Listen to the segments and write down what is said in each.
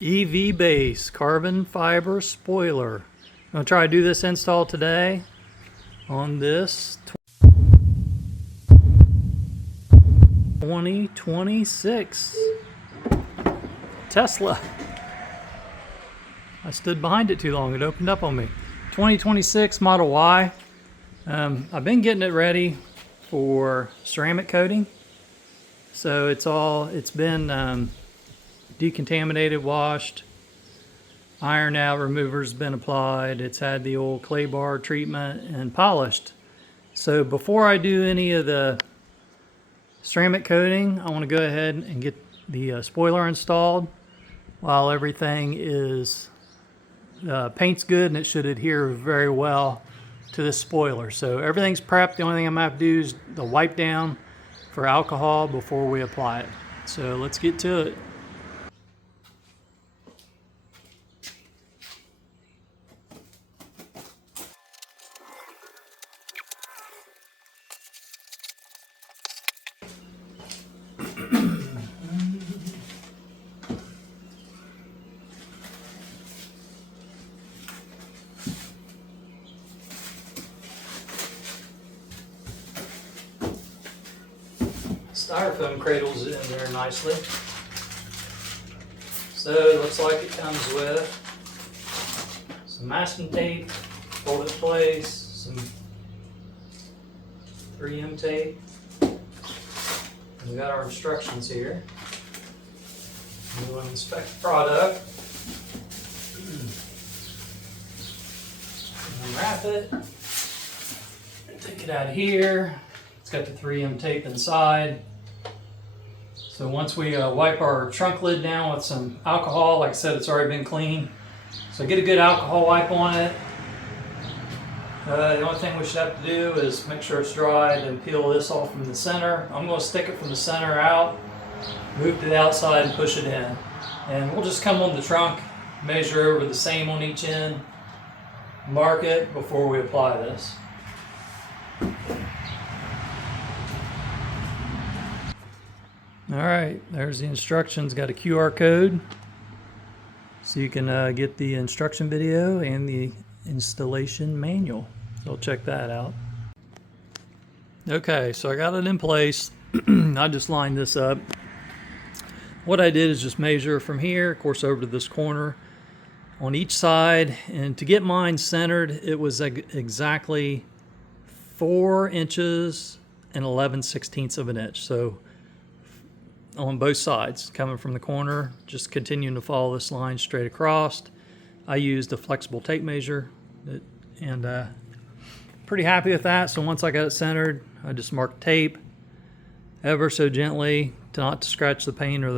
EVBASE carbon fiber spoiler. I'm going to try to do this install today on this 2026 Tesla. I stood behind it too long, it opened up on me. 2026 Model Y. I've been getting it ready for ceramic coating. So it's been decontaminated, washed, iron out remover's been applied, it's had the old clay bar treatment and polished. So before I do any of the ceramic coating, I want to go ahead and get the spoiler installed while everything is paint's good, and it should adhere very well to this spoiler. So everything's prepped. The only thing I'm gonna have to do is the wipe down for alcohol before we apply it. So let's get to it. Styrofoam cradles it in there nicely. So it looks like it comes with some masking tape, hold it in place, some 3M tape. And we got our instructions here. We want to inspect the product. Unwrap it. Take it out of here. It's got the 3M tape inside. So once we wipe our trunk lid down with some alcohol, like I said, it's already been cleaned. So get a good alcohol wipe on it. The only thing we should have to do is make sure it's dry, then peel this off from the center. I'm going to stick it from the center out, move to the outside and push it in. And we'll just come on the trunk, measure over the same on each end, mark it before we apply this. All right, there's the instructions. Got a QR code, so you can get the instruction video and the installation manual. So check that out. Okay, so I got it in place. I just lined this up. What I did is just measure from here, of course, over to this corner on each side. And to get mine centered, it was exactly 4 inches and 11/16 of an inch. So on both sides, coming from the corner, just continuing to follow this line straight across. I used a flexible tape measure, and pretty happy with that. So once I got it centered, I just marked tape ever so gently not to scratch the paint or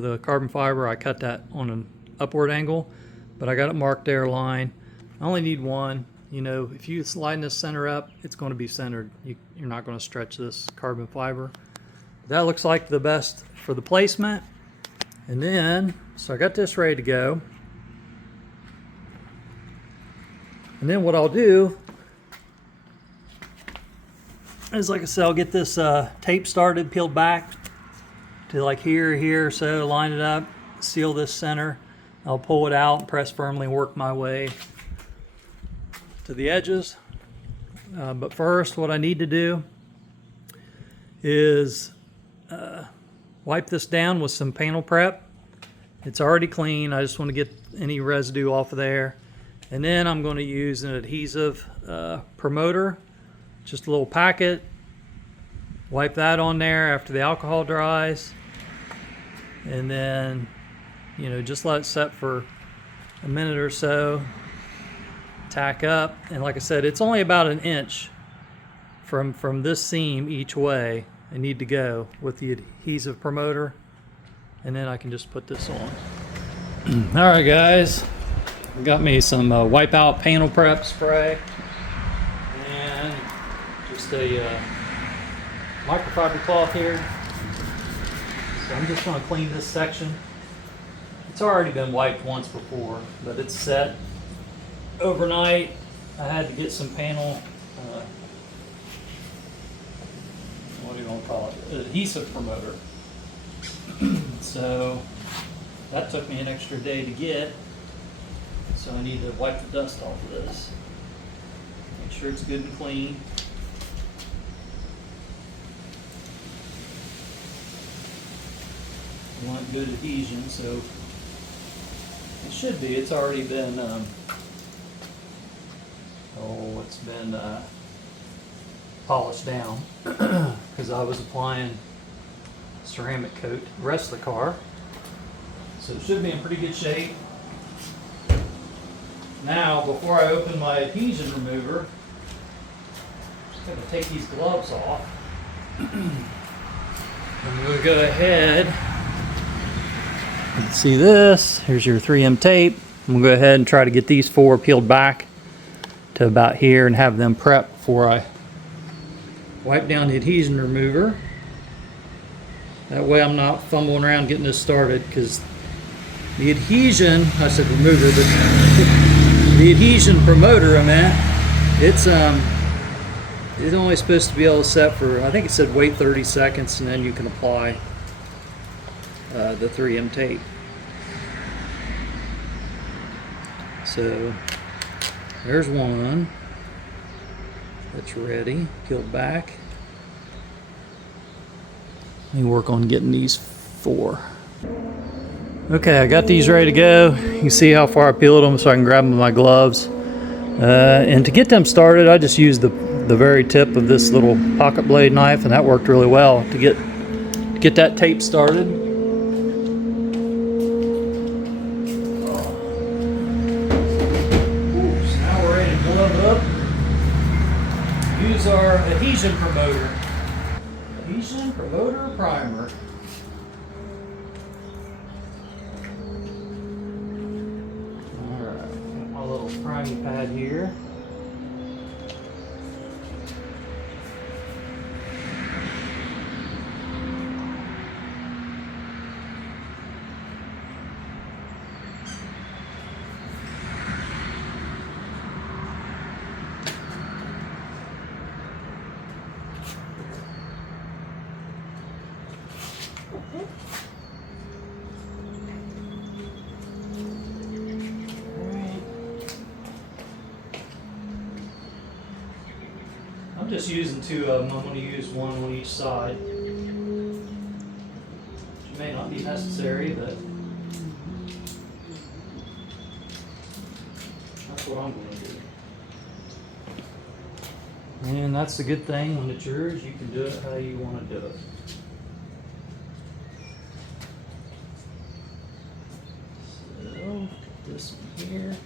the carbon fiber. I cut that on an upward angle, but I got it marked there, line. I only need one. You know, if you line this center up, it's going to be centered. You're not going to stretch this carbon fiber. That looks like the best for the placement. And then, so I got this ready to go. And then what I'll do is, like I said, I'll get this tape started, peeled back to like here, so line it up, seal this center. I'll pull it out, press firmly, work my way to the edges. But first, what I need to do is wipe this down with some panel prep. It's already clean. I just want to get any residue off of there. And then I'm going to use an adhesive promoter, just a little packet. Wipe that on there after the alcohol dries. And then, you know, just let it set for a minute or so. Tack up. And like I said, it's only about an inch from this seam each way. I need to go with the adhesive promoter, and then I can just put this on. All right, guys, got me some wipeout panel prep spray and just a microfiber cloth here. So I'm just going to clean this section. It's already been wiped once before, but it's set overnight. I had to get some panel what do you want to call it? Adhesive promoter. So That took me an extra day to get, so I need to wipe the dust off of this. Make sure it's good and clean. You want good adhesion, so it should be. It's already been, it's been polished down because I was applying ceramic coat to the rest of the car. So it should be in pretty good shape. Now, before I open my adhesion remover, I'm going to take these gloves off. I'm going to go ahead. Let's see this. Here's your 3M tape. I'm going to go ahead and try to get these 4 peeled back to about here and have them prepped before I wipe down the adhesion remover. That way I'm not fumbling around getting this started, because the adhesion, I said remover, but the adhesion promoter I'm at, it's only supposed to be able to set for, I think it said wait 30 seconds and then you can apply the 3M tape. So there's one that's ready, peeled back. Let me work on getting these 4. Okay, I got these ready to go. You can see how far I peeled them so I can grab them with my gloves. And to get them started, I just used the very tip of this little pocket blade knife, and that worked really well to get that tape started. So now we're ready to glove it up. Use our adhesion promoter. Adhesion promoter primer. Priming pad here. I'm just using 2 of them. I'm going to use 1 on each side. Which may not be necessary, but that's what I'm going to do. And that's the good thing, when it's yours, you can do it how you want to do it. So, this one here.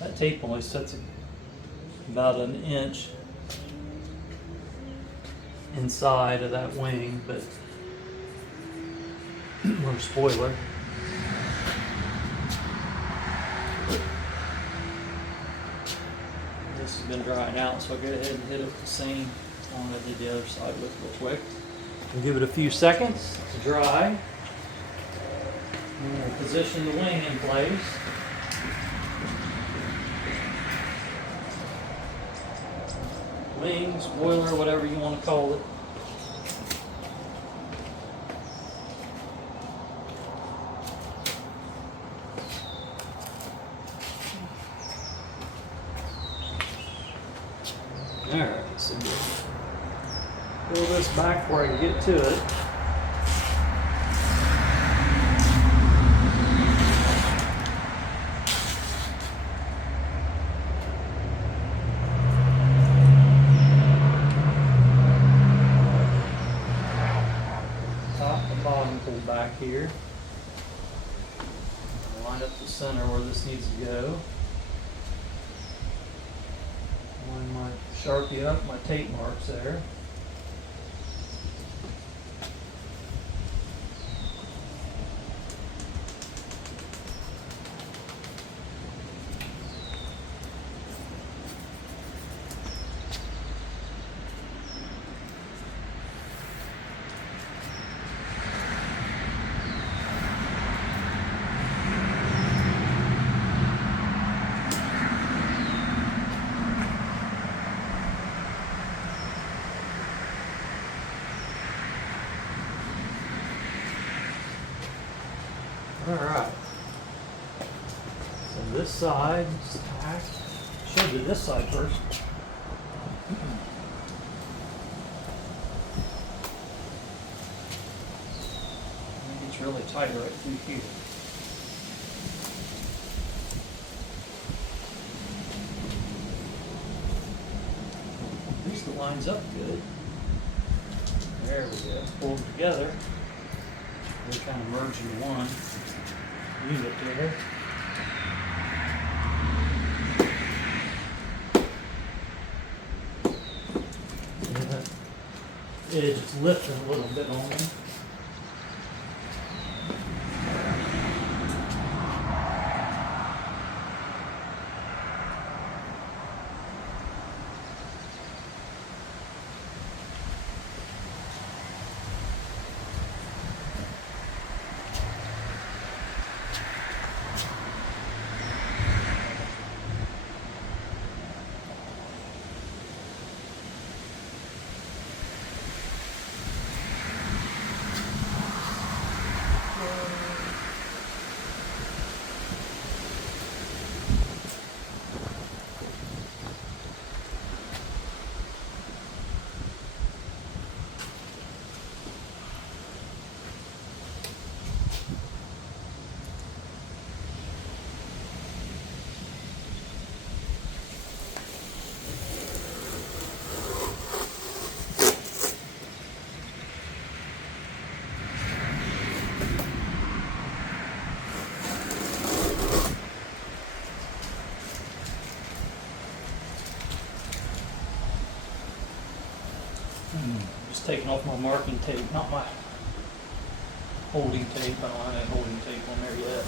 That tape only sets it about an inch inside of that wing, but or spoiler. This has been drying out, so I'll go ahead and hit it the same one I did the other side with real quick. We'll give it a few seconds to dry. And we'll position the wing in place. Wing, spoiler, whatever you want to call it. Alright, so pull this back before I can get to it. Pull back here. Line up the center where this needs to go. Line my Sharpie up, my tape marks there. Alright. So this side is tacked. Should do this side first. I think it's really tight right through here. At least it lines up good. There we go. Pull them together. They kind of merge into one unit there. Yeah, edge is lifting a little bit on me. Just taking off my marking tape, not my holding tape. I don't have any holding tape on there yet.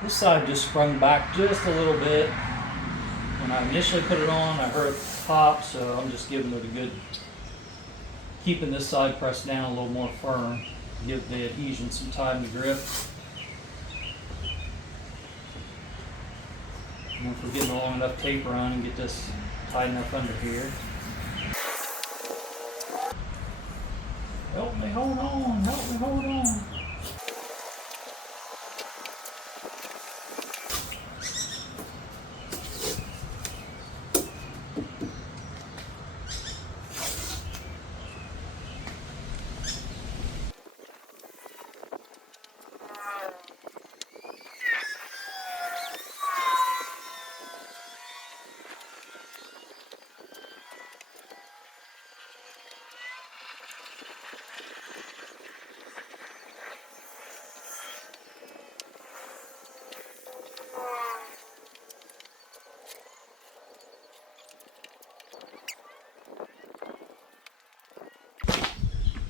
This side just sprung back just a little bit. When I initially put it on, I heard it pop, so I'm just giving it a good, keeping this side pressed down a little more firm, give the adhesion some time to grip. And if we're getting a long enough tape around and get this tight enough under here. Help me hold on, help me hold on.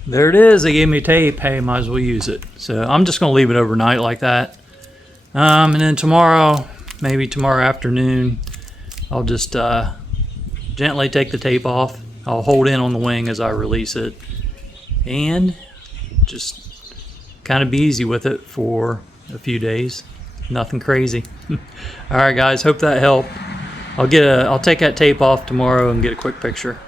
There it is. They gave me tape. Hey, might as well use it. So I'm just going to leave it overnight like that. And then tomorrow, maybe tomorrow afternoon, I'll just gently take the tape off. I'll hold in on the wing as I release it. And just kind of be easy with it for a few days. Nothing crazy. All right, guys. Hope that helped. I'll take that tape off tomorrow and get a quick picture.